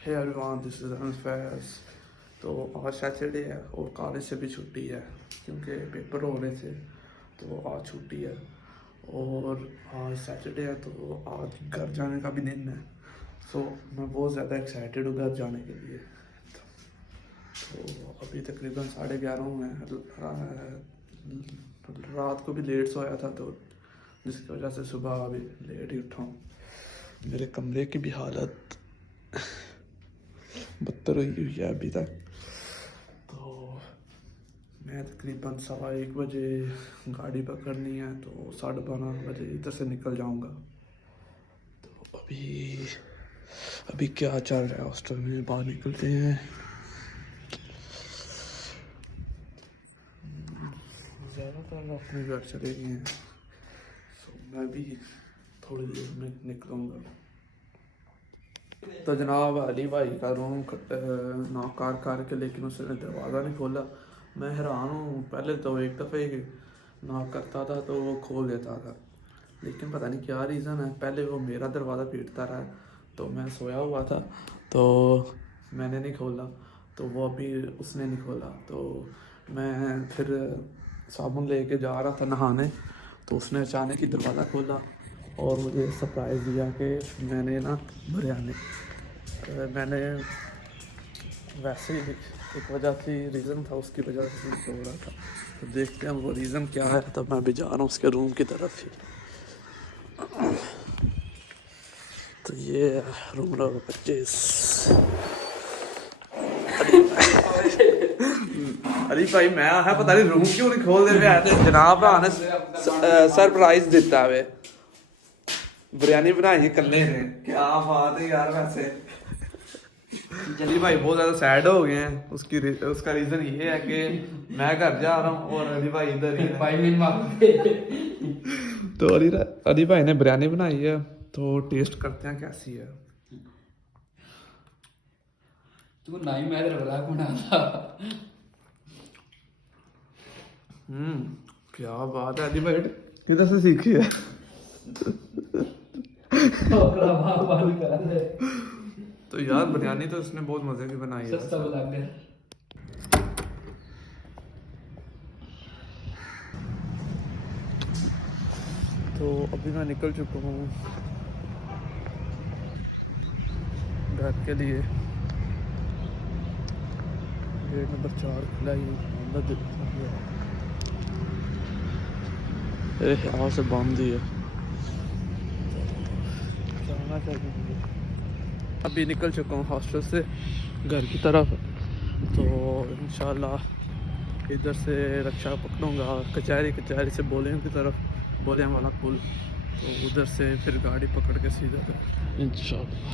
Hey everyone, this is अनफैस। तो आज सैटरडे है और कॉलेज से भी छुट्टी है क्योंकि पेपर हो रहे थे, तो आज छुट्टी है। और आज सैटरडे है तो आज घर जाने का भी दिन है। सो मैं बहुत ज़्यादा एक्साइटेड हूँ घर जाने के लिए। तो अभी तकरीबन 11:30 हुए हैं। रात को भी लेट सोया था तो जिसकी वजह से सुबह अभी लेट ही उठा हूँ। मेरे कमरे की भी हालत बदतर हुई हुई है अभी तक। तो मैं तकरीबन 1:15 बजे गाड़ी पकड़नी है तो 12:30 बजे इधर से निकल जाऊंगा। तो अभी क्या चल रहा है हॉस्टल में, बाहर निकलते हैं। ज़्यादातर अपने घर चले गए हैं, तो मैं भी थोड़ी देर में निकलूँगा। तो जनाब अली भाई का रूम नॉक कर के, लेकिन उसने दरवाज़ा नहीं खोला। मैं हैरान हूँ, पहले तो एक दफ़े नॉक करता था तो वो खोल देता था, लेकिन पता नहीं क्या रीज़न है। पहले वो मेरा दरवाज़ा पीटता रहा, तो मैं सोया हुआ था तो मैंने नहीं खोला, तो वो अभी उसने नहीं खोला। तो मैं फिर साबुन लेके जा रहा था नहाने, तो उसने अचानक ही दरवाज़ा खोला और मुझे सरप्राइज़ दिया कि मैंने ना बिरयानी मैंने वैसे ही एक वजह से रीज़न था, उसकी वजह से सो रहा था। तो देखते हैं वो रीज़न क्या है। तब मैं भी जा रहा हूँ उसके रूम की तरफ ही। तो ये रूम नंबर 25। अरे भाई मैं है पता नहीं रूम क्यों नहीं खोल दे पे जनाब ने सरप्राइज दिता है। बिरयानी बनाई कल्ले ने, क्या बात है यार। वैसे अली भाई बहुत ज़्यादा सैड हो गए हैं। उसका रीज़न ये है कि मैं घर जा रहा हूँ और अली भाई इधर ही है। तो अली भाई ने बिरयानी बनाई है, तो टेस्ट करते हैं कैसी है। तू नहीं मैं तेरा मजाक बना था। क्या बात है अली भाई, किधर से सीखी है? तो यार बिरयानी तो इसने बहुत मजे की बनाई है। सस्ता बता दे। तो अभी मैं निकल चुका हूँ घर के लिए। गेट नंबर 4 खुला ही अंदर यहाँ से बंद ही है, जाना चाहिए। अभी निकल चुका हूँ हॉस्टल से घर की तरफ। तो इंशाल्लाह इधर से रक्षा पकड़ूंगा कचहरी से बोलियम की तरफ, बोलियम वाला पुल। तो उधर से फिर गाड़ी पकड़ के सीधा इंशाल्लाह।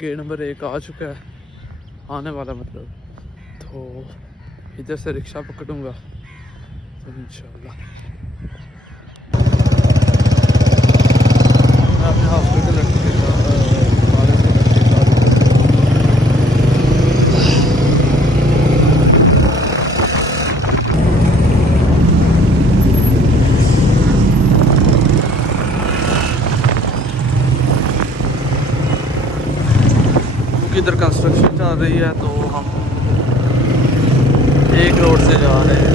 गेट नंबर 1 आ चुका है, आने वाला मतलब। तो इधर से रिक्शा पकड़ूंगा तो इंशाल्लाह मैं अपने हॉस्पिटल इधर कंस्ट्रक्शन चल रही है, तो हम एक रोड से जा रहे हैं।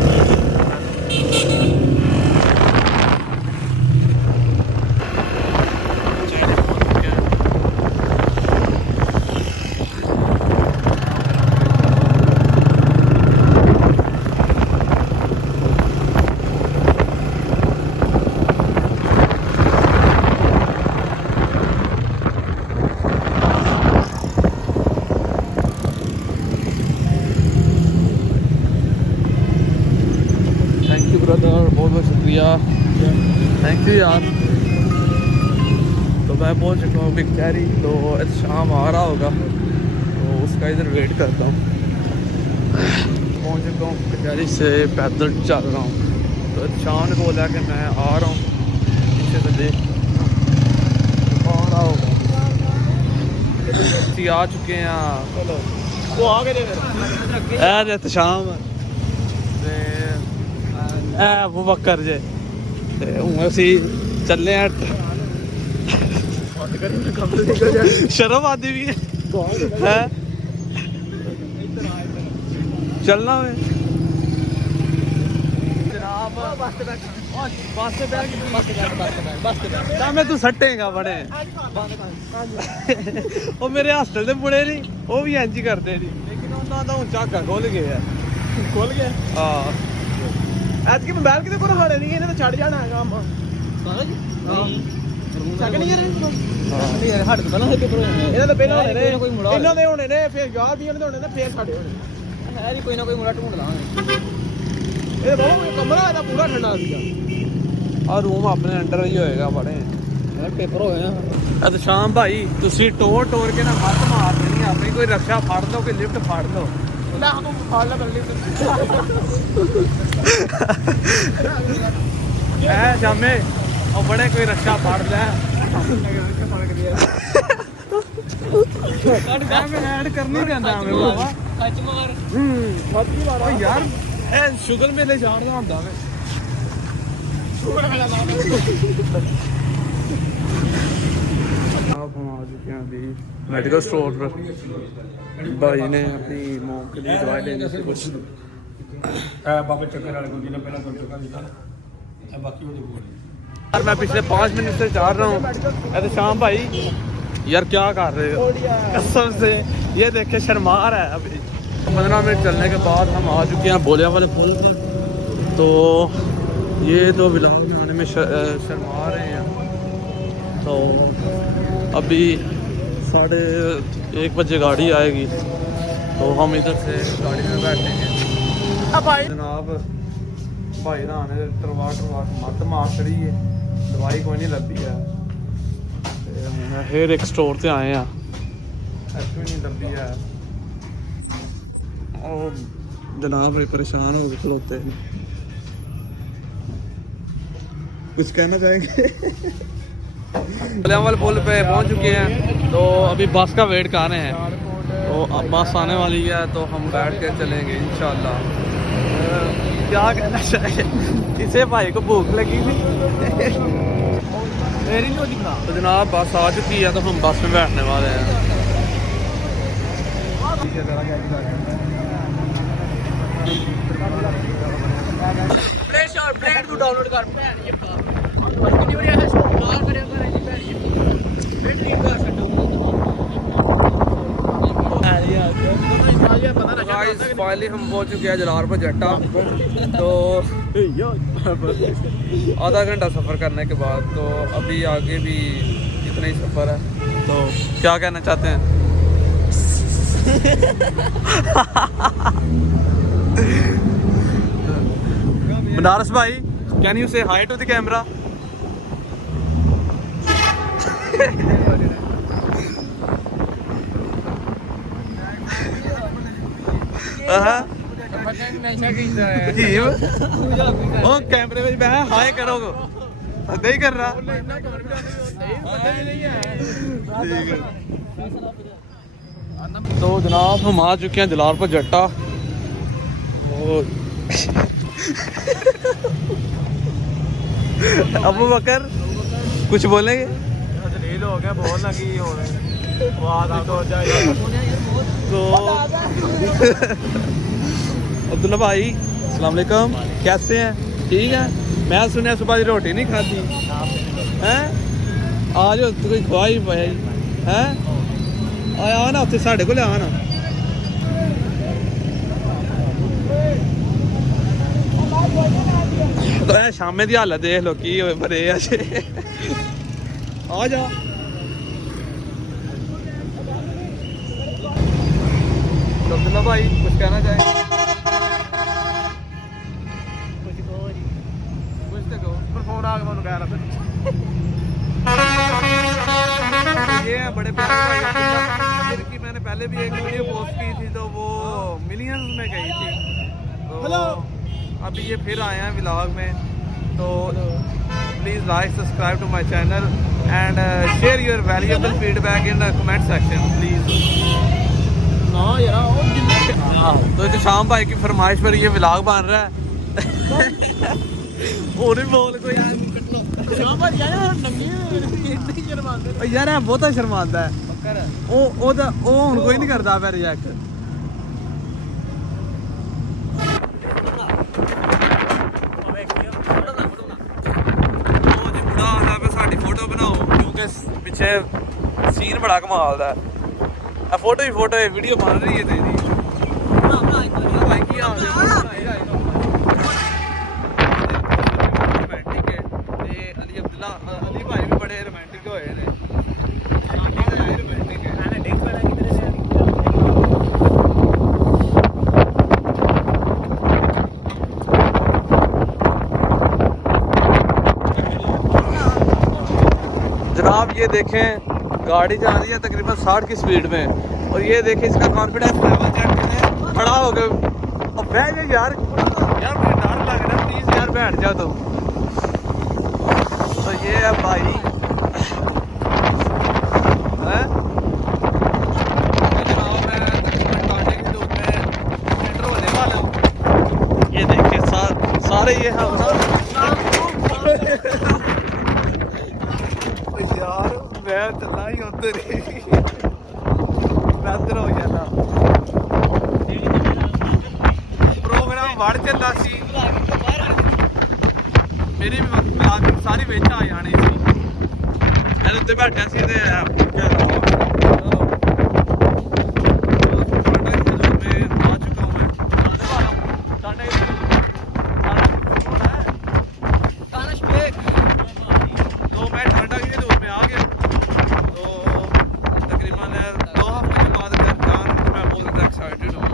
थैंक यू ब्रदर, बहुत बहुत शुक्रिया, थैंक यू यार। तो मैं पहुंच चुका हूँ बिग कैरी। तो शाम आ रहा होगा तो उसका इधर वेट करता हूँ। पहुंच चुका हूँ कचहरी से, पैदल चल रहा हूँ। तो शाम ने बोला कि मैं आ रहा हूँ, पीछे से देख आ रहा होगा। आ चुके हैं, चलो वो आ गए तो शाम वो बकर जे हूँ असी चले शर्म आती भी है चलना है मैं तू सट्टेगा बड़े वो मेरे हॉस्टल दे मुड़े नहीं वो भी इंज करते नहीं लेकिन उन्होंने तो झाका खुल गया हाँ ऐतकी मैं बैठ के तो कोई हारे नहीं इन्हें तो छड़ जाना है काम ਇਹਨਾਂ ਦੇ ਪਹਿਲਾਂ ਹੋਣੇ ਨੇ ਇਹਨਾਂ ਦੇ ਹੋਣੇ ਨੇ ਫਿਰ ਯਾਦ ਹੀ ਇਹਨਾਂ ਦੇ ਹੋਣੇ ਨੇ ਫਿਰ ਸਾਡੇ ਹੋਣੇ ਹੈ ਨਹੀਂ ਕੋਈ ਨਾ ਕੋਈ ਮੁੰਡਾ ਢੂੰਡ ਲਾਂਗੇ ਇਹ ਬਹੁਤ ਕਮਰਾ ਇਹਦਾ ਪੂਰਾ ਠੰਡਾ ਸੀਗਾ ਆ ਰੂਮ ਆਪਣੇ ਅੰਡਰ ਹੀ ਹੋਏਗਾ ਬੜੇ ਪੇਪਰ ਹੋਏ ਆ ਅੱਜ ਸ਼ਾਮ ਭਾਈ ਤੁਸੀਂ ਟੋਰ ਕੇ ਨਾ ਮੱਤ ਮਾਰ ਦੇਣੀ ਆਪਣੀ ਕੋਈ ਰਕਸ਼ਾ ਫੜ ਲਓ ਕੋਈ ਲਿਫਟ ਫੜ ਲਓ ਨਾ ਹਮ ਫੜ ਲਾ ਲਿਫਟ ਐ ਸ਼ਾਮੇ ਉਹ ਬੜੇ ਕੋਈ ਰਕਸ਼ਾ ਫੜ ਲੈ ਐਡ ਕਰਨੀ ਪੈਂਦਾ ਐਵੇਂ ਬਾਬਾ ਕੱਚ ਮਾਰ ਓ ਯਾਰ ਇਹ ਸ਼ੂਗਰ ਮੇਲੇ ਜਾਣਦਾ ਹੁੰਦਾ ਵੇ ਸ਼ੂਗਰ ਮੇਲਾ ਨਾ आप हम आ चुके हैं अभी मेडिकल स्टोर पर भाई ने अपनी मॉम के लिए दवाई लेने से कुछ बाबा चक्कर वाले को दिन पहला कर चुका था बाकी वो यार मैं पिछले 5 मिनट से चाह रहा हूँ ऐसे शाम भाई यार क्या कर रहे हो कसम से ये देखे शर्मा रहा है अभी 15 मिनट चलने के बाद हम आ चुके हैं बोलिया वाले पुल पर तो ये तो व्लॉग बनाने में शर्मा रहे हैं तो अभी 1:30 बजे गाड़ी आएगी तो हम इधर से गाड़ी में बैठेंगे जनाब भाई ने तरवाट मत मार चढ़ी है दवाई कोई नहीं लभी है फिर एक स्टोर से आए हैं ऐसे नहीं लभी है और जनाब परेशान हो गए खलोते कुछ कहना चाहेंगे वाले पुल पे पहुंच चुके हैं तो अभी बस का वेट कर रहे हैं तो अब बस आने वाली है तो हम बैठ के चलेंगे इंशाल्लाह क्या कहना चाहिए किसे भाई को भूख लगी थी तो जनाब बस आ चुकी है तो हम बस में बैठने वाले हैं डाउनलोड कर फाइनली हम पहुंच चुके हैं जलालपुर जट्टा तो आधा घंटा सफ़र करने के बाद तो अभी आगे भी इतना ही सफ़र है तो क्या कहना चाहते हैं बनारस भाई कैन यू से हाई टू द कैमरा कैमरे में मैं हाय करोगे नहीं कर रहा तो जनाब हम आ चुके हैं जलालपुर जट्टा अबू बकर कुछ बोलेंगे हो गया बहुत लगी हो तो अब्दुल्ला भाई अस्सलाम वालेकुम कैसे हैं ठीक है मैं सुनया सुबह की रोटी नहीं खाती हैं आज कोई खवाई भाई हैं आया ना उत्थे साढ़े को लिया ना तो शामे की हालत देख लो की भरे आ जा अब्दुल्ला भाई कुछ कहना चाहेंगे फोन आ गया कह रहा ये है बड़े प्यारे भाई जिनकी मैंने पहले भी एक वीडियो पोस्ट की थी तो वो मिलियंस में गई थी तो अभी ये फिर आए हैं व्लॉग में तो please like subscribe to my channel and share your valuable feedback in the comment section please तो शाम भाई की फरमाइश पर ये व्लॉग बन रहा है ਹੋਰ ਵੀ ਬੋਲ ਕੋਈ ਯਾਰ ਇਹ ਬਹੁਤਾ ਸ਼ਰਮਾਂਦਾ ਹੈ ਉਹ ਹੁਣ ਕੋਈ ਨਹੀਂ ਕਰਦਾ ਪਿਆ ਰਿਜੈਕਟ ਸਾਡੀ ਫੋਟੋ ਬਣਾਓ ਕਿਉਂਕਿ ਪਿੱਛੇ ਸੀਨ ਬੜਾ ਕਮਾਲ ਦਾ ਹੈ ਫੋਟੋ ਹੀ ਫੋਟੋ ਹੈ ਵੀਡੀਓ ਬਣ ਰਹੀ ਹੈ ਤੇਰੀ ਭਾਈ ਕੀ ਹਾਲ ਹੈ अली भाई भी बड़े रोमांटिक होए ने जनाब ये देखें गाड़ी जा रही है तकरीबन 60 की स्पीड में और ये देखें इसका कॉन्फिडेंस लेवल चेक करें खड़ा हो गया और बैठ जाए यार मुझे डर लग रहा है प्लीज यार बैठ जाओ तुम तो ये है भाई ये देखिए सारे ये हम यार मैं चला ही उधर ही बेहतर हो गया था प्रोग्राम बढ़ चला सी मेरी भी सारी बेच आ जाने मैं उत्ते बैठा सी ते आ चुका हूँ तो मैं ठंडा की धूप में आ गया तो तकरीबन 2 हफ्ते के बाद घर जान मैं बहुत ज़्यादा एक्साइटेड हूँ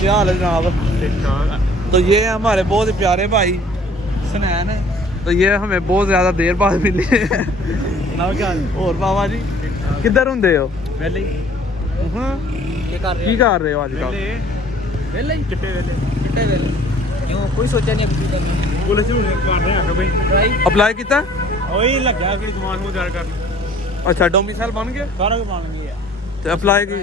क्या हाल है जनाब तो ये हमारे बहुत प्यारे भाई सुनैन है तो ये हमें बहुत ज़्यादा देर बाद मिले और बाबा जी किधर होंगे हो की कर रहे हो आजकल कोई सोचा नहीं अप्लाई किया कर अच्छा डोमिसाइल बन गया सारा बन गया तो अप्लाई की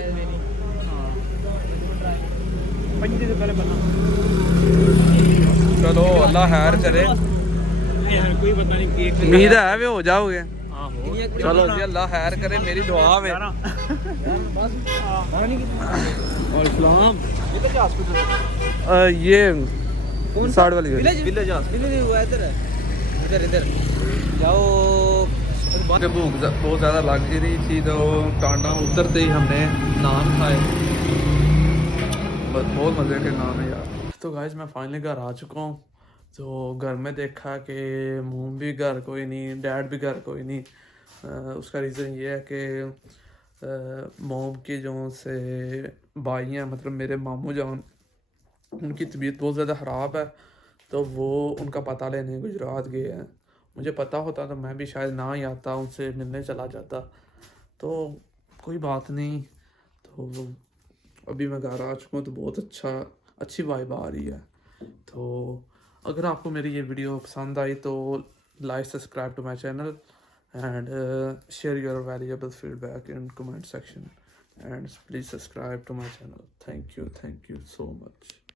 चलो अल्लाह खैर करे कोई पता नहीं उम्मीद है वे हो जाओगे चलो जी अल्लाह खैर करे मेरी दुआ है और इस्लाम ये साइड वाली विलेज इधर इधर इधर जाओ भूख बहुत ज़्यादा लग रही थी तो टांडा उतरते ही हमने नान खाए बहुत मज़े के नान है यार तो गाइस मैं फाइनली घर आ चुका हूँ तो घर में देखा कि मोम भी घर कोई नहीं डैड भी घर कोई नहीं उसका रीज़न ये है कि मोम की जो से भाई हैं मतलब मेरे मामू जान उनकी तबीयत बहुत ज़्यादा ख़राब है तो वो उनका पता लेने गुजरात गए हैं मुझे पता होता तो मैं भी शायद ना ही आता उनसे मिलने चला जाता तो कोई बात नहीं तो अभी मैं घर आ चुका हूँ तो बहुत अच्छी वाइब आ रही है तो अगर आपको मेरी ये वीडियो पसंद आई तो like subscribe to my channel and share your valuable feedback in comment section and please subscribe to my channel thank you so much